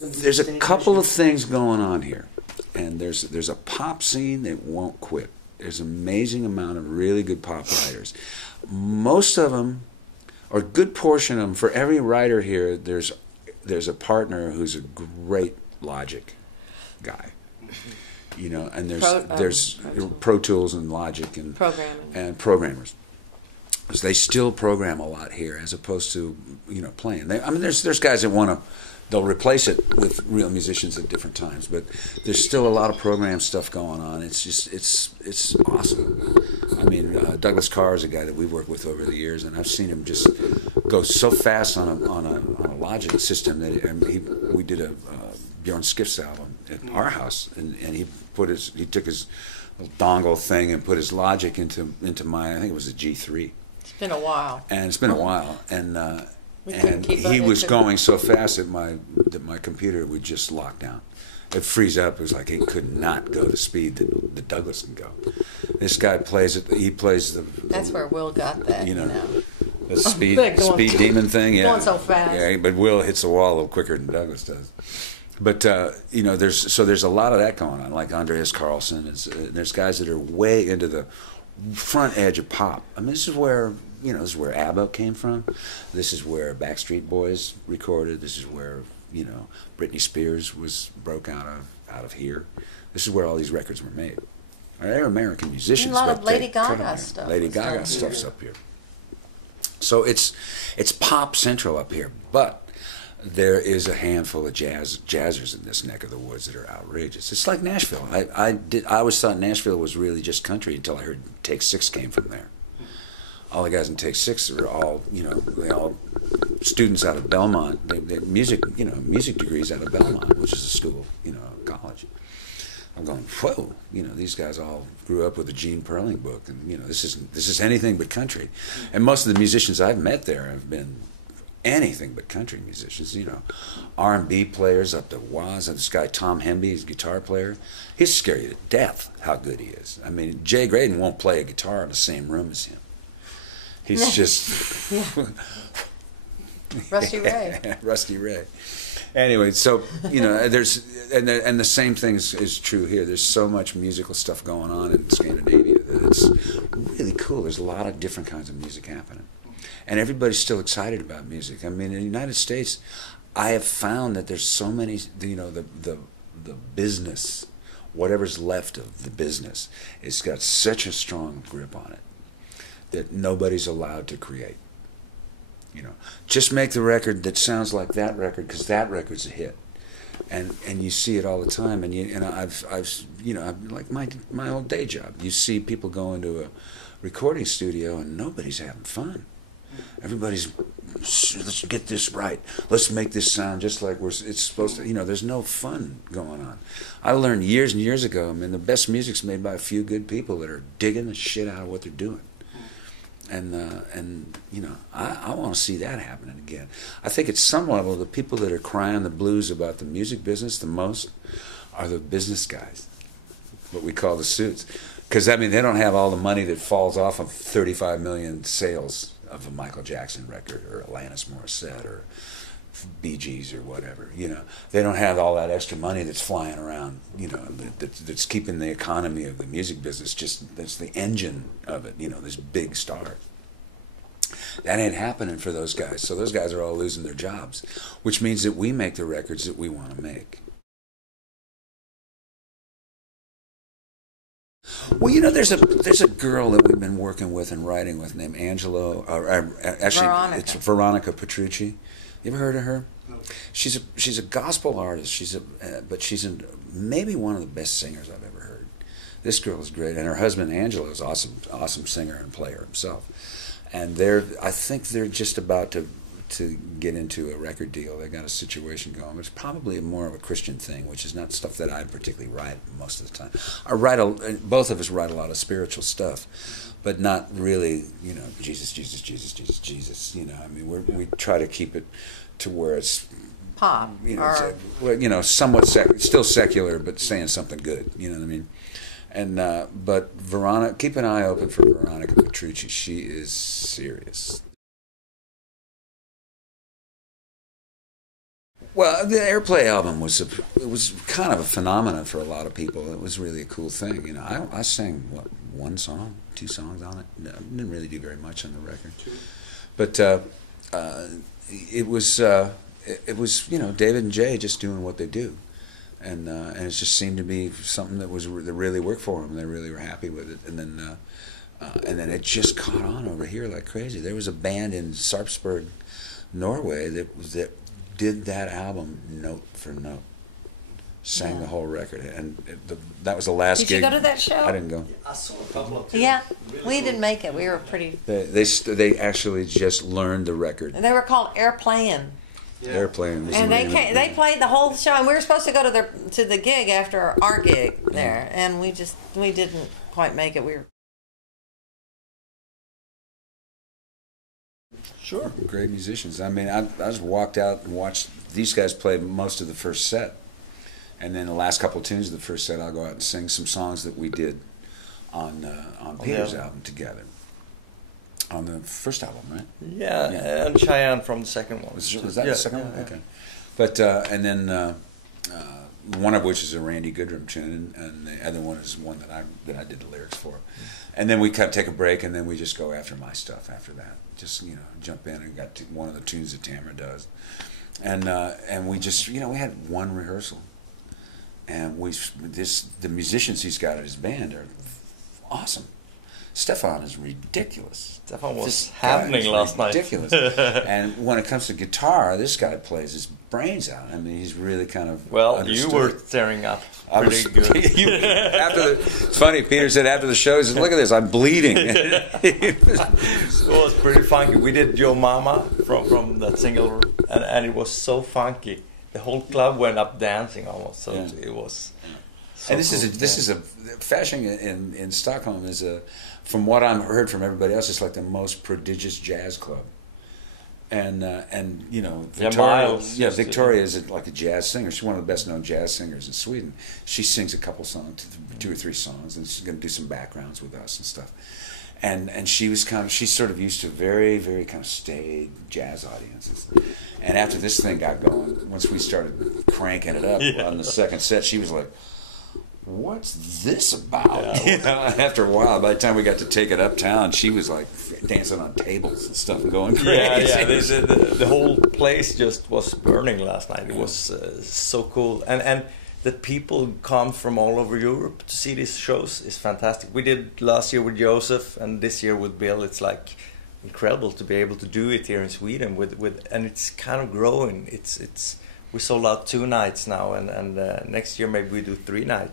There's a couple of things going on here, and there's a pop scene that won't quit. There's an amazing amount of really good pop writers. Most of them, or a good portion of them, for every writer here, there's a partner who's a great Logic guy. You know, and there's Pro Tools and Logic and programmers. So they still program a lot here, as opposed to playing. There's guys that they'll replace it with real musicians at different times, but there's still a lot of program stuff going on. It's awesome. I mean, Douglas Carr is a guy that we've worked with over the years, and I've seen him just go so fast on a Logic system that we did a Bjorn Skif's album at our house, and he took his little dongle thing and put his Logic into my, I think it was a G3. It's been a while. And it's been a while, and he was going so fast that my computer would just lock down. It'd freeze up. It was like it could not go the speed that Douglas can go. This guy plays it. He plays the. That's where Will got that. The speed demon thing. Yeah, going so fast. Yeah, but Will hits the wall a little quicker than Douglas does. But there's a lot of that going on. Like Andreas Carlson. There's guys that are way into the front edge of pop. I mean, this is where ABBA came from. This is where Backstreet Boys recorded. This is where Britney Spears broke out of here. This is where all these records were made. They're American musicians. A lot of Lady Gaga stuff. Lady Gaga stuff's up here. So it's pop central up here, but there is a handful of jazzers in this neck of the woods that are outrageous. It's like Nashville. I always thought Nashville was really just country until I heard Take Six came from there. All the guys in Take Six are all students out of Belmont. They music degrees out of Belmont, which is a school, college. I'm going, whoa, these guys all grew up with a Gene Perling book, and this is anything but country. And most of the musicians I've met there have been anything but country musicians, R&B players up to waz. This guy Tom Hemby, he's a guitar player. He'll scare you to death how good he is. I mean, Jay Graydon won't play a guitar in the same room as him. He's just Rusty Ray. Rusty Ray. Anyway, so there's and the same thing is true here. There's so much musical stuff going on in Scandinavia that it's really cool. There's a lot of different kinds of music happening. And everybody's still excited about music. I mean, in the United States, I have found that there's so many, the business, whatever's left of the business, it's got such a strong grip on it that nobody's allowed to create. Just make the record that sounds like that record, because that record's a hit. And you see it all the time. And I've like my old day job. You see people go into a recording studio and nobody's having fun. Everybody's, let's get this right. Let's make this sound just like it's supposed to. There's no fun going on. I learned years and years ago, the best music's made by a few good people that are digging the shit out of what they're doing. And I want to see that happening again. I think at some level, the people that are crying the blues about the music business the most are the business guys, what we call the suits. Because, they don't have all the money that falls off of 35 million sales of a Michael Jackson record or Alanis Morissette or Bee Gees or whatever. They don't have all that extra money that's flying around, that's keeping the economy of the music business, that's the engine of it, this big star. That ain't happening for those guys. So those guys are all losing their jobs, which means that we make the records that we want to make. Well, there's a girl that we've been working with and writing with named Angelo. Actually, Veronica. It's Veronica Petrucci. You ever heard of her? No. She's a gospel artist. But she's maybe one of the best singers I've ever heard. This girl is great, and her husband Angelo is awesome singer and player himself. And I think they're just about to get into a record deal. They got a situation going. It's probably more of a Christian thing, which is not stuff that I particularly write most of the time. Both of us write a lot of spiritual stuff, but not really, Jesus, Jesus, Jesus, Jesus, Jesus. We try to keep it to where it's pop, somewhat still secular, but saying something good. You know what I mean? And but Veronica, keep an eye open for Veronica Petrucci. She is serious. Well, the Airplay album was it was kind of a phenomenon for a lot of people. It was really a cool thing. You know, I sang one song, 2 songs on it. No, didn't really do very much on the record, but it was you know, David and Jay just doing what they do, and it just seemed to be something that really worked for them. They really were happy with it, and then it just caught on over here like crazy. There was a band in Sarpsborg, Norway that did that album note for note, sang the whole record, and that was the last gig. Did you go to that show? I didn't go. I saw a couple of Yeah, really we cool. didn't make it. We were pretty. They actually just learned the record. They were called Airplaying. Yeah. Airplane. was And the they name of it. they played the whole show, and we were supposed to go to the gig after our gig there, and we didn't quite make it. We were. Sure, great musicians. I mean, I just walked out and watched these guys play most of the first set, and then the last couple of tunes of the first set, I'll go out and sing some songs that we did on Peter's album together. On the first album, right? Yeah, and Cheyenne from the second one. Was that the second one? Okay. But and then one of which is a Randy Goodrum tune, and the other one is one that I did the lyrics for. And then we kind of take a break, and then we just go after my stuff after that. Just, you know, jump in and got one of the tunes that Tamara does, and we just, you know, we had one rehearsal, and the musicians he's got in his band are awesome. Stefan is ridiculous. Stefan was This happening guy is last night. ridiculous. And when it comes to guitar, this guy plays his brains out. I mean, he's really kind of Well, understood you were it. tearing up I pretty was, good. it's funny, Peter said after the show, he said, look at this, I'm bleeding. It was pretty funky. We did Yo Mama from that single, and it was so funky. The whole club went up dancing almost. So it was. So And this is a Fasching in Stockholm is from what I've heard from everybody else, it's like the most prodigious jazz club. And you know, Victoria is like a jazz singer. She's one of the best known jazz singers in Sweden. She sings a couple songs, 2 or 3 songs, and she's going to do some backgrounds with us and stuff. And she's sort of used to very, very kind of staid jazz audiences. And after this thing got going, once we started cranking it up on the second set, she was like, what's this about? Yeah. You know, after a while, by the time we got to Take It Uptown, she was like dancing on tables and stuff and going crazy. Yeah. The whole place just was burning last night. It was so cool, and that people come from all over Europe to see these shows is fantastic. We did last year with Joseph, and this year with Bill. It's like incredible to be able to do it here in Sweden and it's kind of growing. It's we sold out 2 nights now, and next year maybe we do 3 nights.